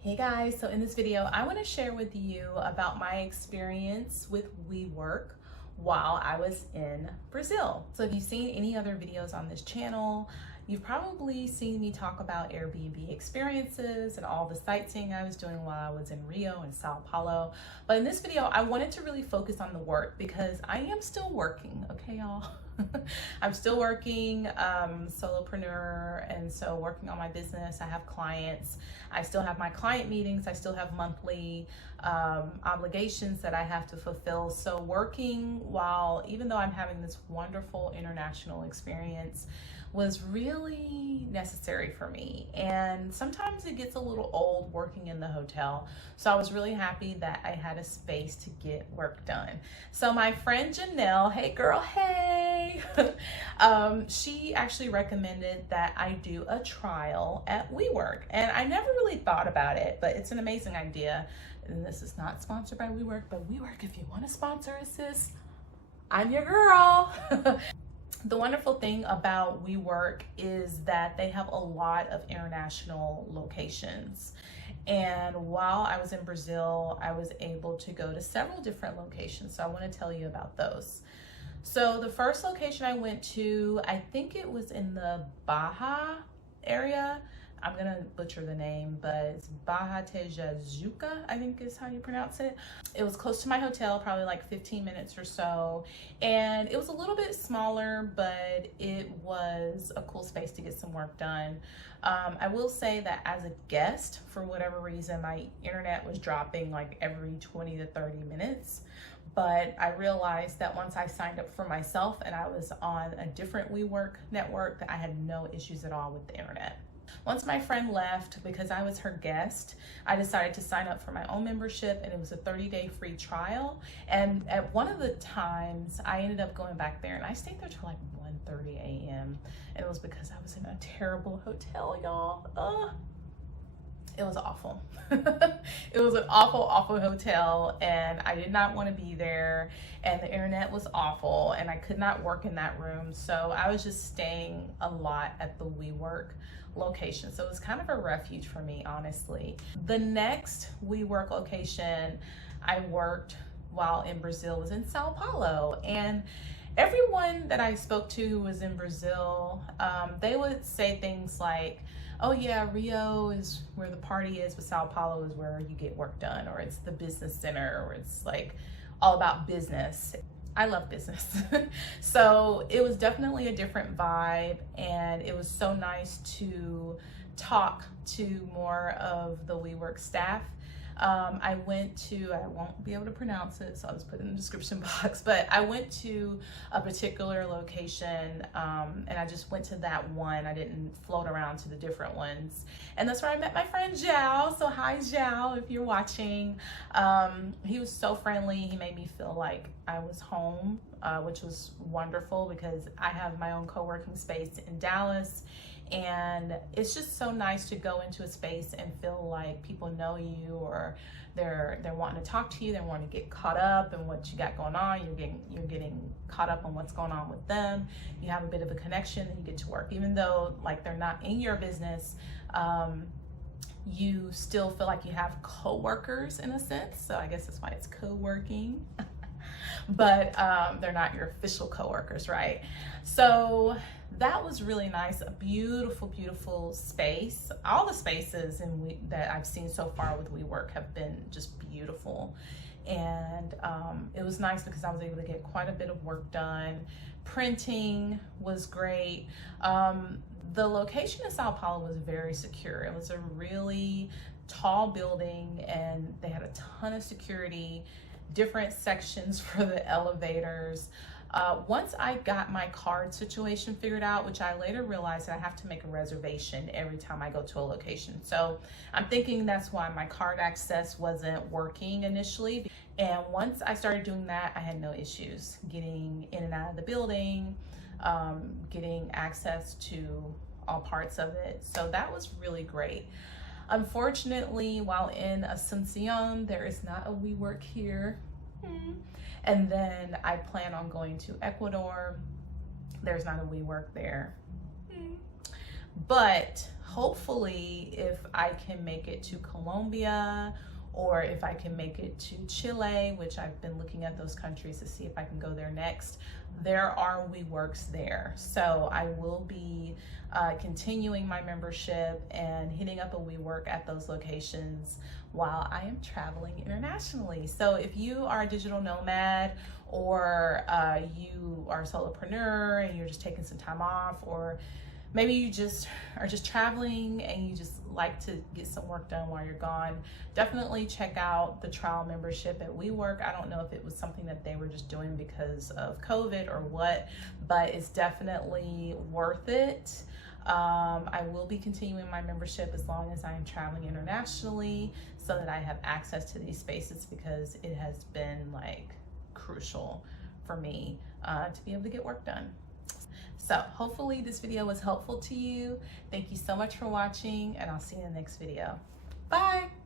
Hey guys, so in this video, I want to share with you about my experience with WeWork while I was in Brazil. So if you've seen any other videos on this channel, you've probably seen me talk about Airbnb experiences and all the sightseeing I was doing while I was in Rio and Sao Paulo. But in this video, I wanted to really focus on the work because I am still working, okay y'all? I'm still working, solopreneur, and so working on my business. I have clients. I still have my client meetings. I still have monthly obligations that I have to fulfill. So working while, even though I'm having this wonderful international experience, was really necessary for me. And sometimes it gets a little old working in the hotel. So I was really happy that I had a space to get work done. So my friend Janelle, hey girl, hey, she actually recommended that I do a trial at WeWork. And I never really thought about it, but it's an amazing idea. And this is not sponsored by WeWork, but WeWork, if you want to sponsor us, sis, I'm your girl. The wonderful thing about WeWork is that they have a lot of international locations. And while I was in Brazil, I was able to go to several different locations. So I want to tell you about those. So the first location I went to, I think it was in the Baja area. I'm gonna butcher the name, but it's Barra Tijuca, I think is how you pronounce it. It was close to my hotel, probably like 15 minutes or so. And it was a little bit smaller, but it was a cool space to get some work done. I will say that as a guest, for whatever reason, my internet was dropping like every 20 to 30 minutes. But I realized that once I signed up for myself and I was on a different WeWork network, that I had no issues at all with the internet. Once my friend left, because I was her guest, I decided to sign up for my own membership, and it was a 30-day free trial. And at one of the times, I ended up going back there, and I stayed there till like 1:30 a.m. And it was because I was in a terrible hotel, y'all. It was awful. It was an awful, awful hotel, and I did not want to be there, and the internet was awful, and I could not work in that room. So I was just staying a lot at the WeWork location. So it was kind of a refuge for me, honestly. The next WeWork location I worked while in Brazil was in Sao Paulo, and everyone that I spoke to who was in Brazil, they would say things like, oh yeah, Rio is where the party is, but Sao Paulo is where you get work done, or it's the business center, or it's like all about business. I love business. So it was definitely a different vibe, and it was so nice to talk to more of the WeWork staff. I went to, I won't be able to pronounce it, so I'll just put it in the description box, but I went to a particular location, and I just went to that one. I didn't float around to the different ones. And that's where I met my friend Zhao. So hi Zhao, if you're watching. He was so friendly. He made me feel like I was home, which was wonderful because I have my own co-working space in Dallas. And it's just so nice to go into a space and feel like people know you, or they're wanting to talk to you, they're wanting to get caught up in what you got going on. You're getting caught up on what's going on with them. You have a bit of a connection, and you get to work, even though like they're not in your business. You still feel like you have co-workers in a sense. So I guess that's why it's co-working. But they're not your official coworkers, right? So that was really nice. A beautiful, beautiful space. All the spaces that I've seen so far with WeWork have been just beautiful. And it was nice because I was able to get quite a bit of work done. Printing was great. The location in Sao Paulo was very secure. It was a really tall building, and they had a ton of security, different sections for the elevators. Once I got my card situation figured out, which I later realized that I have to make a reservation every time I go to a location. So I'm thinking that's why my card access wasn't working initially. And once I started doing that, I had no issues getting in and out of the building, getting access to all parts of it. So that was really great. Unfortunately, while in Asuncion, there is not a WeWork here. And then I plan on going to Ecuador. There's not a WeWork there. But hopefully, if I can make it to Colombia, or if I can make it to Chile, which I've been looking at those countries to see if I can go there next, there are WeWorks there. So I will be continuing my membership and hitting up a WeWork at those locations while I am traveling internationally. So if you are a digital nomad, or you are a solopreneur and you're just taking some time off, or maybe you just are just traveling and you just like to get some work done while you're gone, definitely check out the trial membership at WeWork. I don't know if it was something that they were just doing because of COVID or what, but it's definitely worth it. I will be continuing my membership as long as I am traveling internationally, so that I have access to these spaces, because it has been like crucial for me to be able to get work done. So hopefully this video was helpful to you. Thank you so much for watching, and I'll see you in the next video. Bye.